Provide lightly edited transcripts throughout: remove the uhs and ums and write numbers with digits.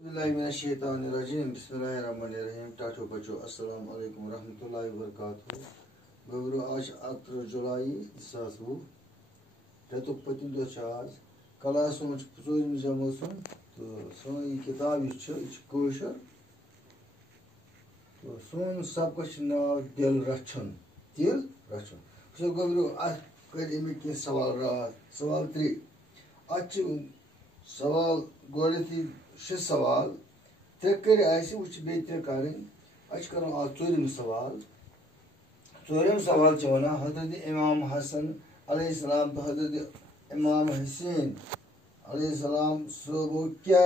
Bismillahirrahmanirrahim. Bismillahirrahmanirrahim. Tato bacho. Assalamu alaikum warahmatullahi wabarakatuh. Gavru आज 18 जुलाई 2020 रेतु पतिम दो आज क्लास ोम जमोसन तो सोन ये किताब कोशर तो सोन सबक नाव दिल रचन सो गवरू अमिक सवाल रात सवाल 3 अच्छे सवाल गोडथी 6 सवाल त्रे कर कर चूरम सवाल वन हजरत इमाम हसन अलैहिस्सलाम तो हजरत इमाम हुसैन अलैहिस्सलाम सबो क्या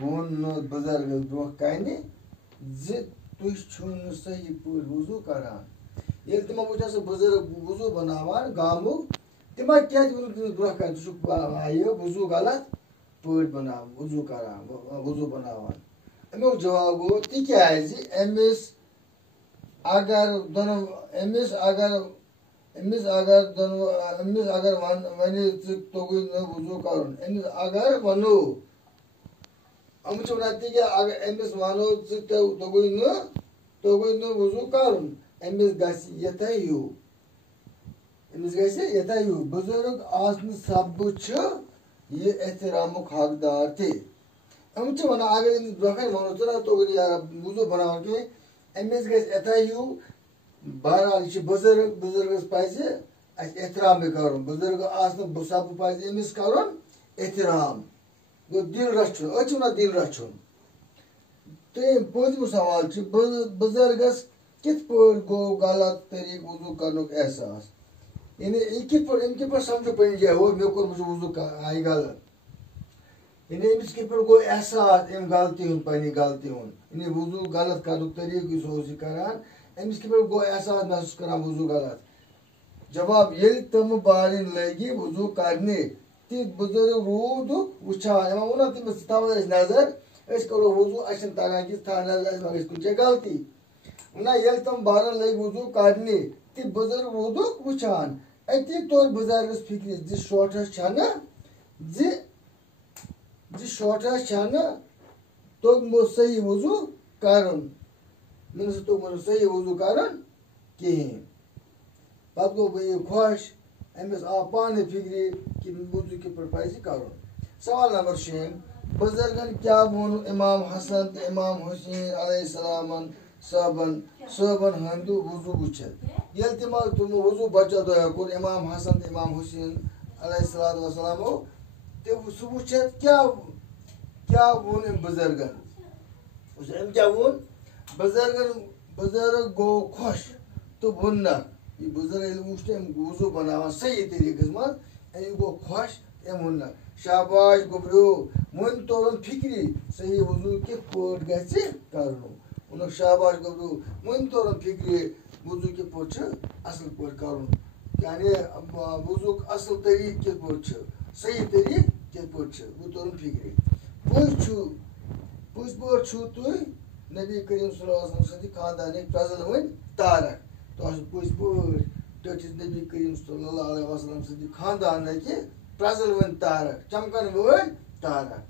वोन बुजुर्ग ब्रो कन तुम सही पे वजू करान ये तमो वो बुजुर्ग वजू बनावान गामु तमा क्या ब्रो कन वजू गलत पे बना वजू करान वजू बनावान अमुक जवाब गो तिकाज अमिस अगर दोनों अमिस अगर वने तोगु वजू करुन अमिस अगर वनो हम वन अगर अमिस वनो तोगु वजू करुन अमिस गु बुजुर्ग आसन सब ये एहतरामुक हकदार थे हम वन अगर अमिस ब्रोह वनो तोगु वजू बनावन कि अमिस गु बहरहाल बुजुर्गस पज एहतराम कर बुजुर्ग सब पज अमिस कर एहतराम गो दिल रचुन वन दिल रचुन पम सवाल बुजुर्गस कित गो गलत तरीक वजू कर एहसास यानी कित समझो पे जाए वो मे कोर वजू आई गलत यानी अमिस कित गो एहसास अम गलती पे गलती यानी वजू गलत कर तरीक करान अमिस कित गो एहसास मैं कर वजू गलत जवाब ये तम बारिन लगी वजू करने ति बुजुर्ग रूद वुचान वो तमिस थव नजर करो वजू तगान कि कुछ गलती ना ये तम बारन लग वजू करने ति बुजुर्ग रूद वुचान अति तोर बुजुर्गस फिक्र शॉर्टस तोगमो सही वजू करन तो सही वजू करन कहें पे गो बह खुश अमिस आव पाने फिक्र कि वजू कित पे कर सवाल नंबर 6 बुजुर्गन क्या वोन इमाम हसन तो इमाम हुसैन अलैहिस्सलाम सबन हंदु वजू वुचत ये तुम वजू बचा दो कोर इमाम हसन तो इमाम हुसैन अलैहिस्सलाम तो सह वुचत क्या वोन बुजुर्गन क्या वोन बुजुर्ग गो खुश तो वोन बुजुर्ग वजू बनावान सही तरीके मज गो खुश वोन शाबाश गोब्रो वन तोरन फिक्री सही वजू कित कर शाबाश गोब्रो वन तोरन फिक्री वजू कित असल पे कर यानी वजू असल तरीक कित सही तरीक कित वो तोरन फिक्री पुज पे तुम नबी करीम सल्लल्लाहु अलैहि वसल्लम खानदान प्रजलवन तारक तो पुज पे नबी करीम सल्लल्लाहु अलैहि वसल्लम खानदान प्रजलवन तारक चमकन वोल तारक